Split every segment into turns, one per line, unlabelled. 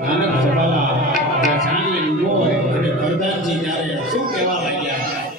નાનક સભાલા જ્યાં ચાંદલી હોય અને પ્રધાનજી ત્યારે શું કહેવા લાગ્યા?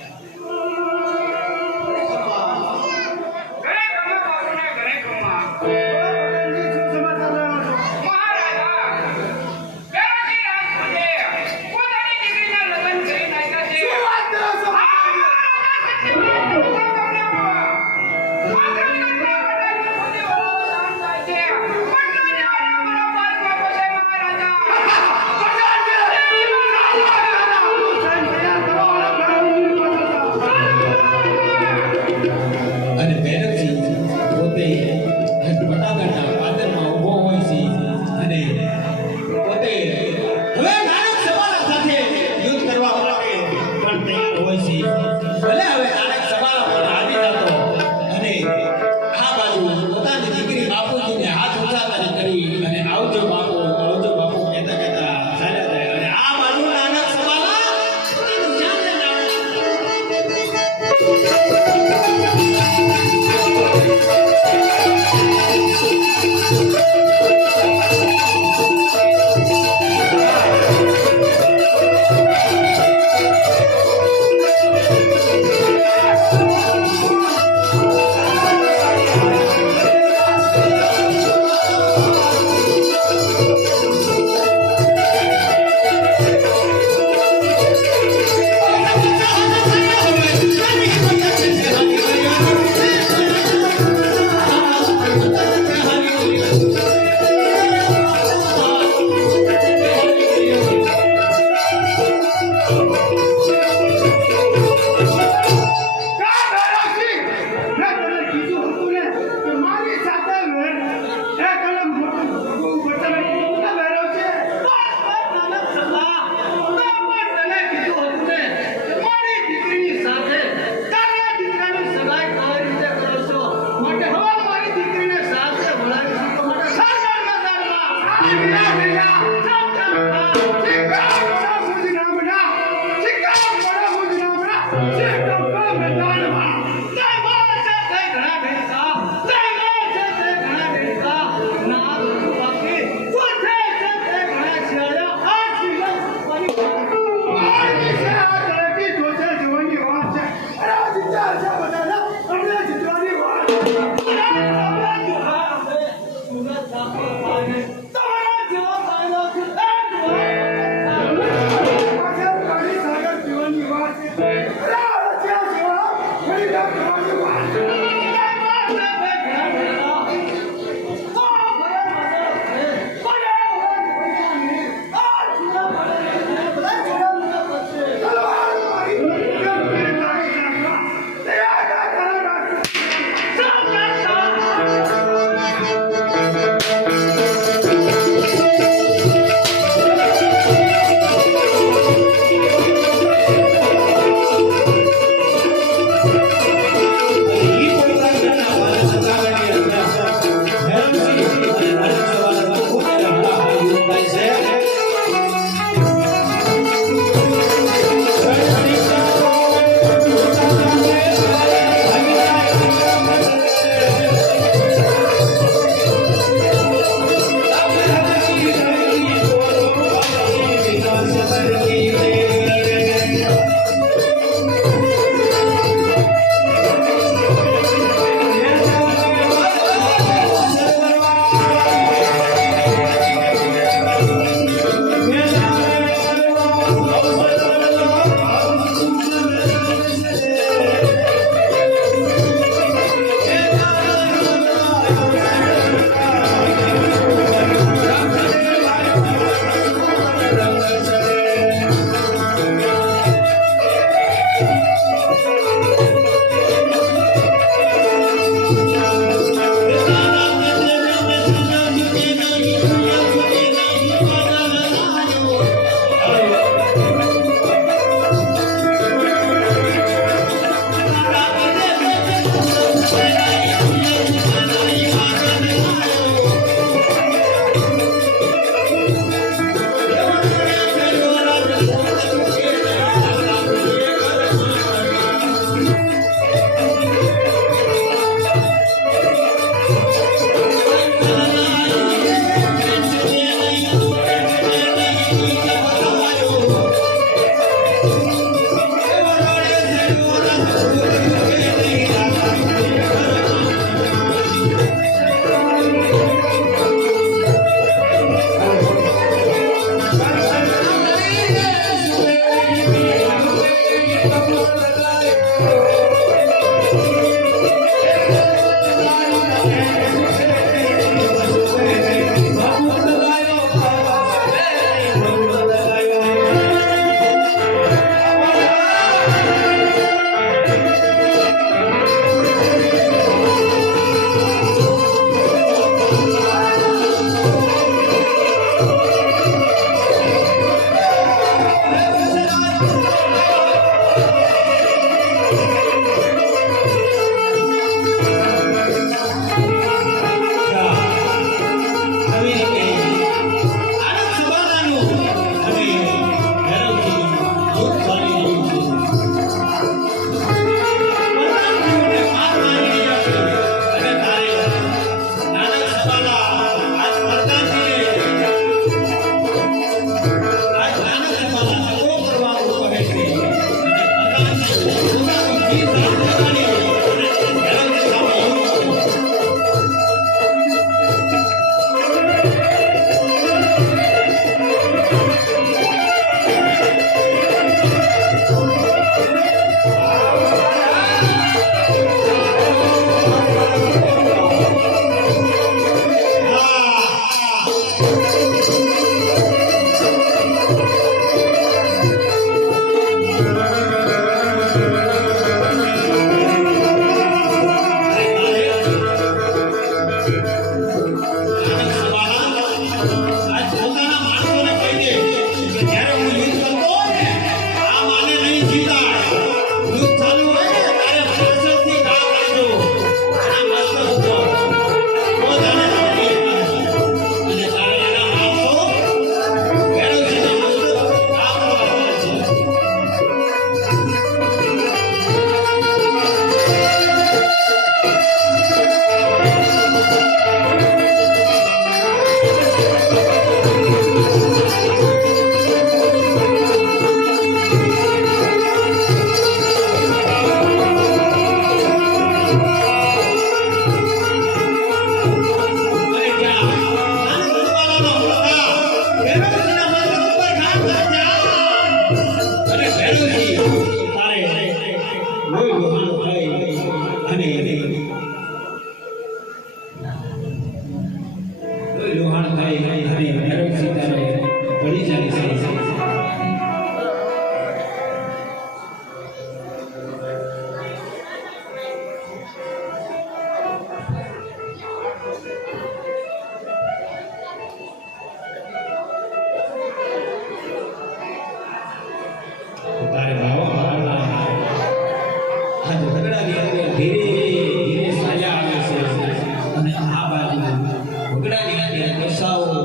ઘૂંટણાની ઘસાવો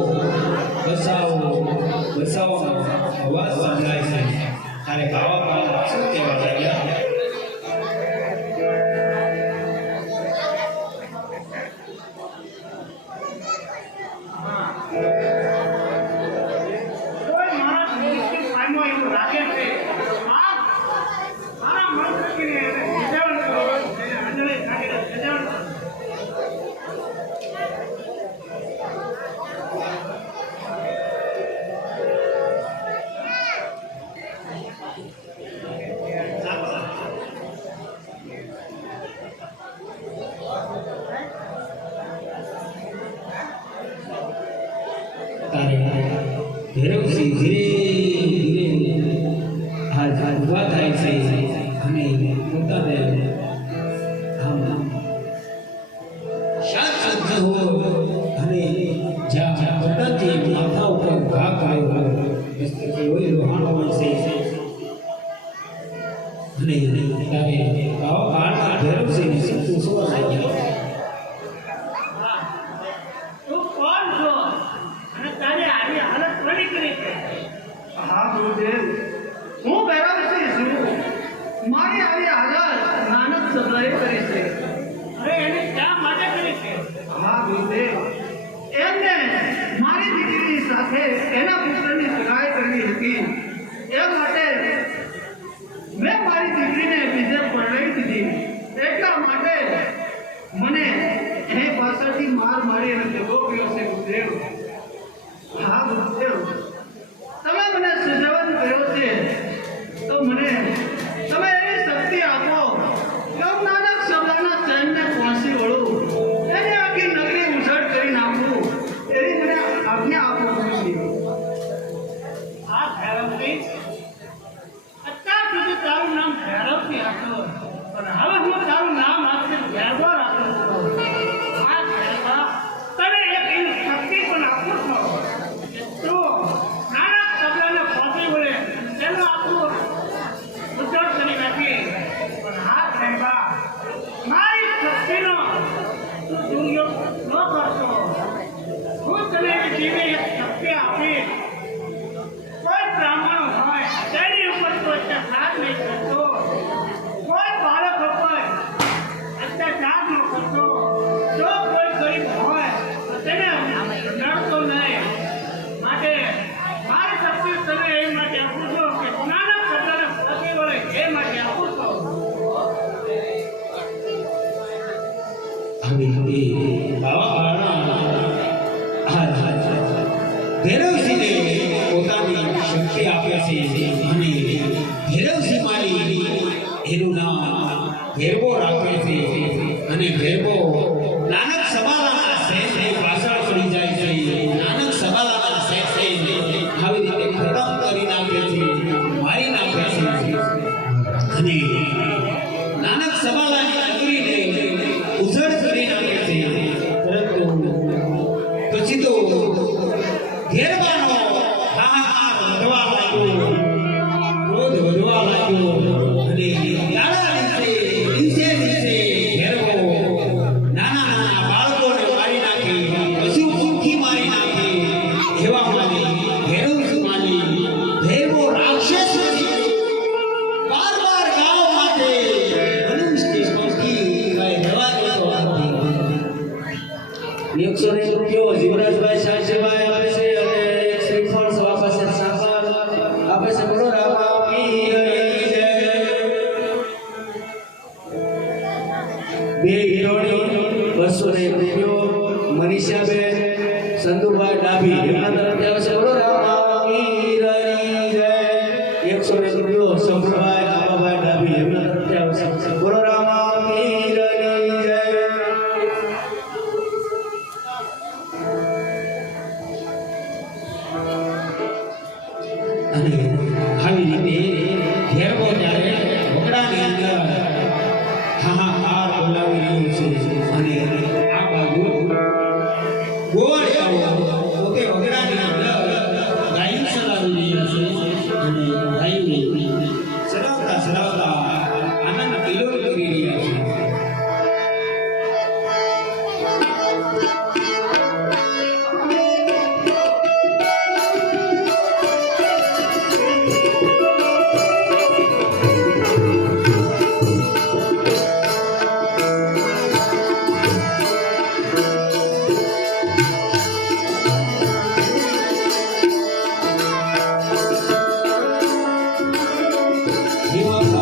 ઘસાવો ઘસાવો અવાજ સંભળાય છે ત્યારે ગાવામાં શું કહેવાય कार्यक्रम धीरे धीरे धीरे आज हुआ था ऐसे हमें होता है हम शांत शुद्ध हो हमें जा पता थी माथा ऊपर भाग आए वही रोहान होने से नहीं नहीं बतावे आओ काल का धर्म से नहीं सब कुछ हो रहा है શક્તિ આપે છે. અને ભૈરવસિંહ માલી એનું નામ ભૈરવો રાખે છે. અને ભૈરવો हम इन्हें घेर को जा रहे You.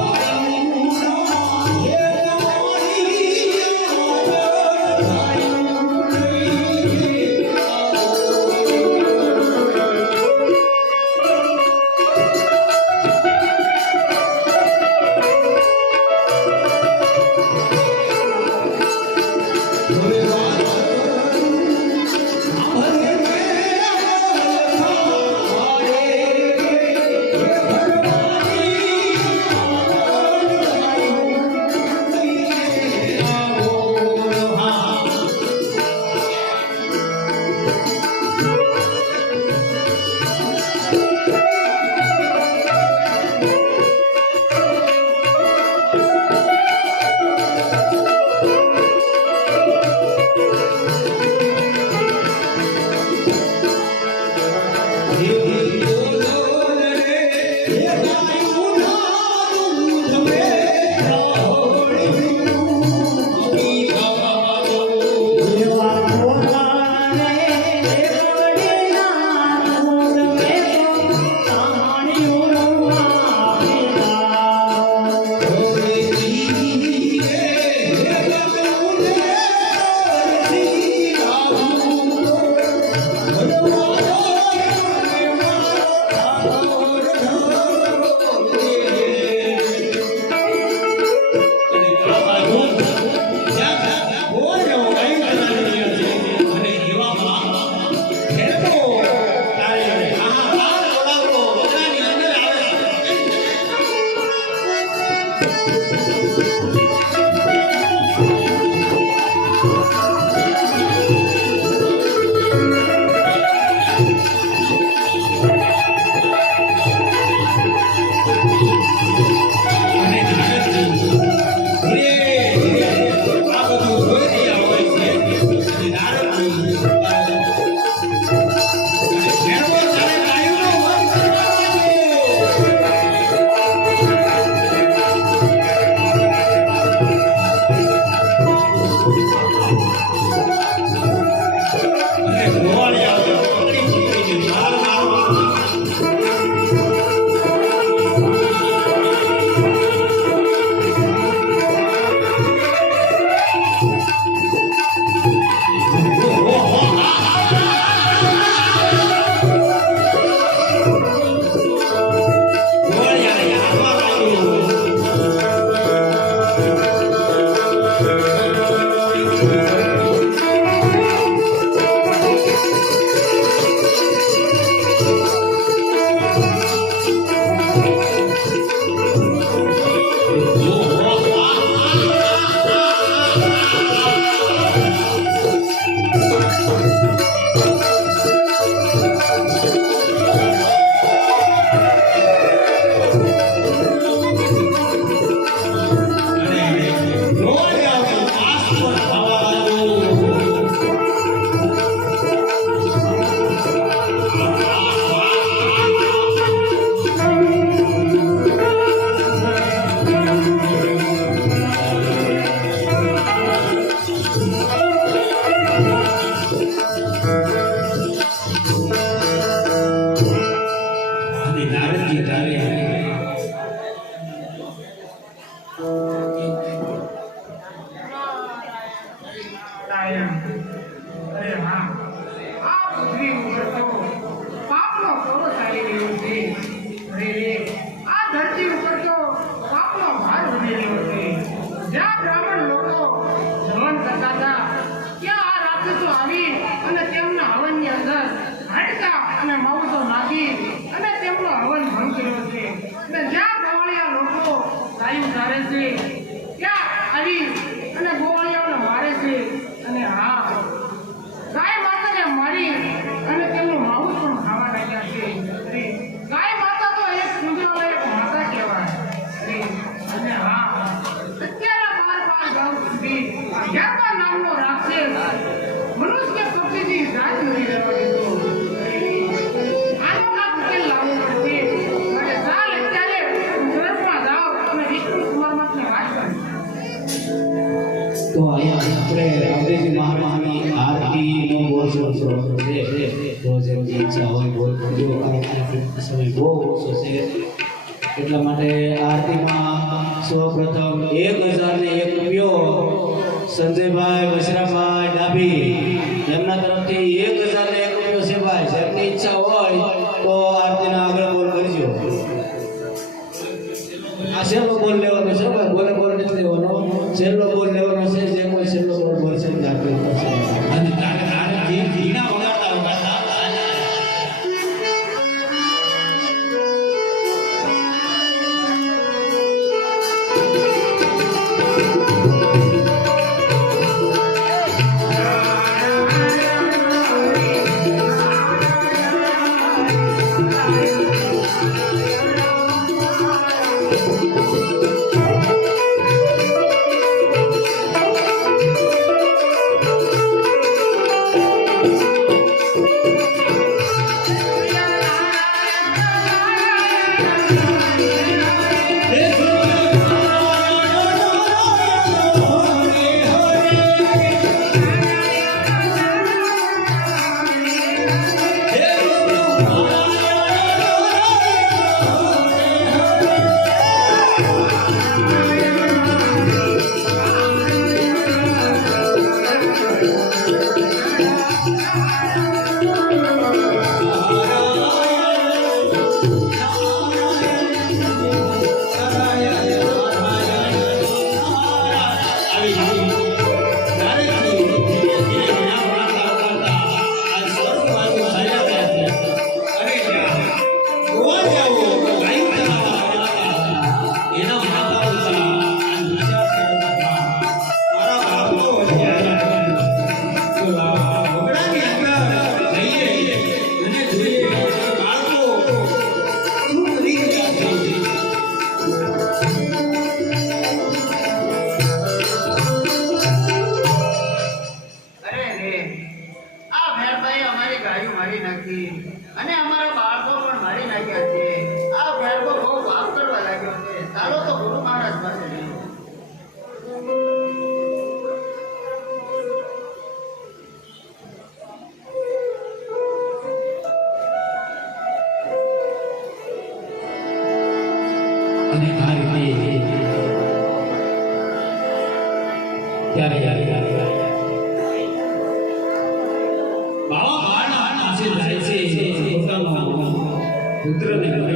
哎呀，哎呀。
સમય બહુ ઓછો છે. એટલા માટે આરતીમાં સૌપ્રથમ એક હજારને એક રૂપિયો સંજયભાઈ વસરાભાઈ ડાભી એમના તરફથી એક હજારને એક રૂપિયો છે ભાઈ જેમની ઈચ્છા હોય તો આરતીના આગળ બોલ કરજો.
ಕುಂತಿರೋದಿಲ್ಲ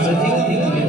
Thank you.